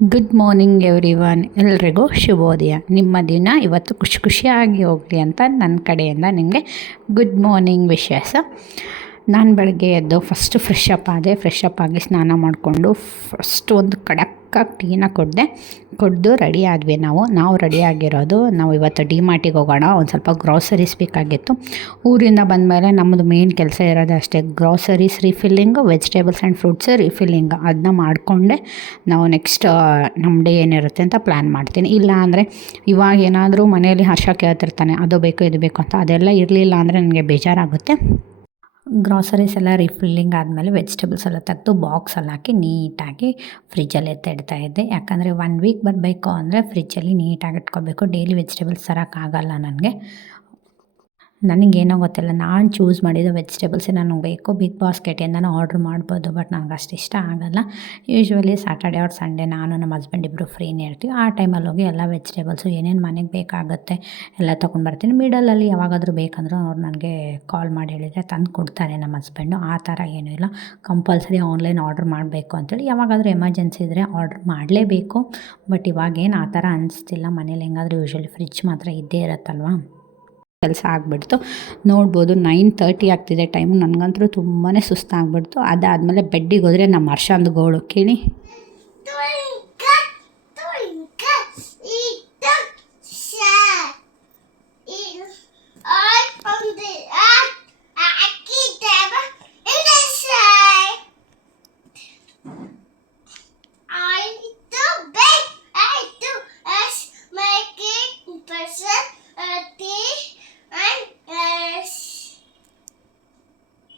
Good morning everyone, ಎಲ್ರಿಗೂ ಶುಭೋದಯ. ನಿಮ್ಮ ದಿನ ಇವತ್ತು ಖುಷಿಯಾಗಿ ಹೋಗಲಿ ಅಂತ ನನ್ನ ಕಡೆಯಿಂದ ನಿಮಗೆ ಗುಡ್ ಮಾರ್ನಿಂಗ್ ವಿಶೇಷ. ನಾನು ಬೆಳಗ್ಗೆ ಎದ್ದು ಫಸ್ಟು ಫ್ರೆಶ್ ಅಪ್ ಆಗಿ ಸ್ನಾನ ಮಾಡಿಕೊಂಡು ಫಸ್ಟ್ ಒಂದು ಕಡಕ್ಕಾಗಿ ಟೀನ ಕುಡಿದು ರೆಡಿ ಆದ್ವಿ. ನಾವು ರೆಡಿ ಆಗಿರೋದು, ನಾವು ಇವತ್ತು ಡಿ-ಮಾರ್ಟಿಗೆ ಹೋಗೋಣ, ಒಂದು ಸ್ವಲ್ಪ ಗ್ರಾಸರೀಸ್ ಬೇಕಾಗಿತ್ತು. ಊರಿಂದ ಬಂದಮೇಲೆ ನಮ್ಮದು ಮೇನ್ ಕೆಲಸ ಇರೋದು ಅಷ್ಟೇ, groceries refilling, vegetables and fruits refilling. ಅದನ್ನ ಮಾಡಿಕೊಂಡೆ ನಾವು ನೆಕ್ಸ್ಟ್ ನಮ್ಮ ಡೇ ಏನಿರುತ್ತೆ ಅಂತ ಪ್ಲ್ಯಾನ್ ಮಾಡ್ತೀನಿ. ಇಲ್ಲ ಅಂದರೆ ಇವಾಗ ಏನಾದರೂ ಮನೆಯಲ್ಲಿ ಹರ್ಷ ಕೇಳ್ತಿರ್ತಾನೆ, ಅದು ಬೇಕು ಇದು ಬೇಕು ಅಂತ. ಅದೆಲ್ಲ ಇರಲಿಲ್ಲ ಅಂದರೆ ನನಗೆ ಬೇಜಾರಾಗುತ್ತೆ. ಗ್ರಾಸರೀಸ್ ಎಲ್ಲ ರೀಫಿಲ್ಲಿಂಗ್ ಆದಮೇಲೆ ವೆಜಿಟೇಬಲ್ಸ್ ಎಲ್ಲ ತೆಗೆದು ಬಾಕ್ಸಲ್ಲಿ ಹಾಕಿ ನೀಟಾಗಿ ಫ್ರಿಜ್ಜಲ್ಲಿ ಎತ್ತಿಡ್ತಾಯಿದ್ದೆ. ಯಾಕಂದರೆ 1 ವೀಕ್ ಬರಬೇಕು ಅಂದರೆ ಫ್ರಿಜ್ಜಲ್ಲಿ ನೀಟಾಗಿ ಇಟ್ಕೋಬೇಕು. ಡೈಲಿ ವೆಜಿಟೇಬಲ್ಸ್ ತರೋಕ್ಕಾಗಲ್ಲ ನನಗೇನೋ ಗೊತ್ತಿಲ್ಲ, ನಾನು ಚೂಸ್ ಮಾಡಿದ ವೆಜಿಟೇಬಲ್ಸೇ ನನಗೆ ಬೇಕು. ಬಿಗ್ ಬಾಸ್ಕೆಟಿಂದನೂ ಆರ್ಡ್ರ್ ಮಾಡ್ಬೋದು, ಬಟ್ ನನಗೆ ಅಷ್ಟು ಇಷ್ಟ ಆಗೋಲ್ಲ. ಯೂಶ್ವಲಿ ಸ್ಯಾಟರ್ಡೆ ಆರ್ ಸಂಡೇ ನಾನು ನಮ್ಮ ಹಸ್ಬೆಂಡ್ ಇಬ್ಬರು ಫ್ರೀನೇ ಇರ್ತೀವಿ. ಆ ಟೈಮಲ್ಲಿ ಹೋಗಿ ಎಲ್ಲ ವೆಜಿಟೇಬಲ್ಸು ಏನೇನು ಮನೆಗೆ ಬೇಕಾಗುತ್ತೆ ಎಲ್ಲ ತೊಗೊಂಡ್ಬರ್ತೀನಿ. ಮಿಡಲಲ್ಲಿ ಯಾವಾಗಾದರೂ ಬೇಕಂದರೂ ಅವ್ರು ನನಗೆ ಕಾಲ್ ಮಾಡಿ ಹೇಳಿದರೆ ತಂದು ಕೊಡ್ತಾರೆ ನಮ್ಮ ಹಸ್ಬೆಂಡು. ಆ ಥರ ಏನೂ ಇಲ್ಲ, ಕಂಪಲ್ಸರಿ ಆನ್ಲೈನ್ ಆರ್ಡ್ರ್ ಮಾಡಬೇಕು ಅಂತೇಳಿ. ಯಾವಾಗಾದರೂ ಎಮರ್ಜೆನ್ಸಿ ಇದ್ದರೆ ಆರ್ಡ್ರ್ ಮಾಡಲೇಬೇಕು. ಬಟ್ ಇವಾಗೇನು ಆ ಥರ ಅನಿಸ್ತಿಲ್ಲ. ಮನೇಲಿ ಹೆಂಗಾದರೂ ಯೂಶ್ವಲಿ ಫ್ರಿಜ್ ಮಾತ್ರ ಇದ್ದೇ ಇರುತ್ತಲ್ವ. ಕೆಲಸ ಆಗಿಬಿಡ್ತು. ನೋಡ್ಬೋದು 9:30 ಆಗ್ತಿದೆ ಟೈಮು. ನನಗಂತೂ ತುಂಬಾ ಸುಸ್ತಾಗ್ಬಿಡ್ತು. ಅದಾದಮೇಲೆ ಬೆಡ್ಡಿಗೆ ಹೋದರೆ ನಮ್ಮ ಹರ್ಷಂದು ಗೋಳು ಕೇಳಿ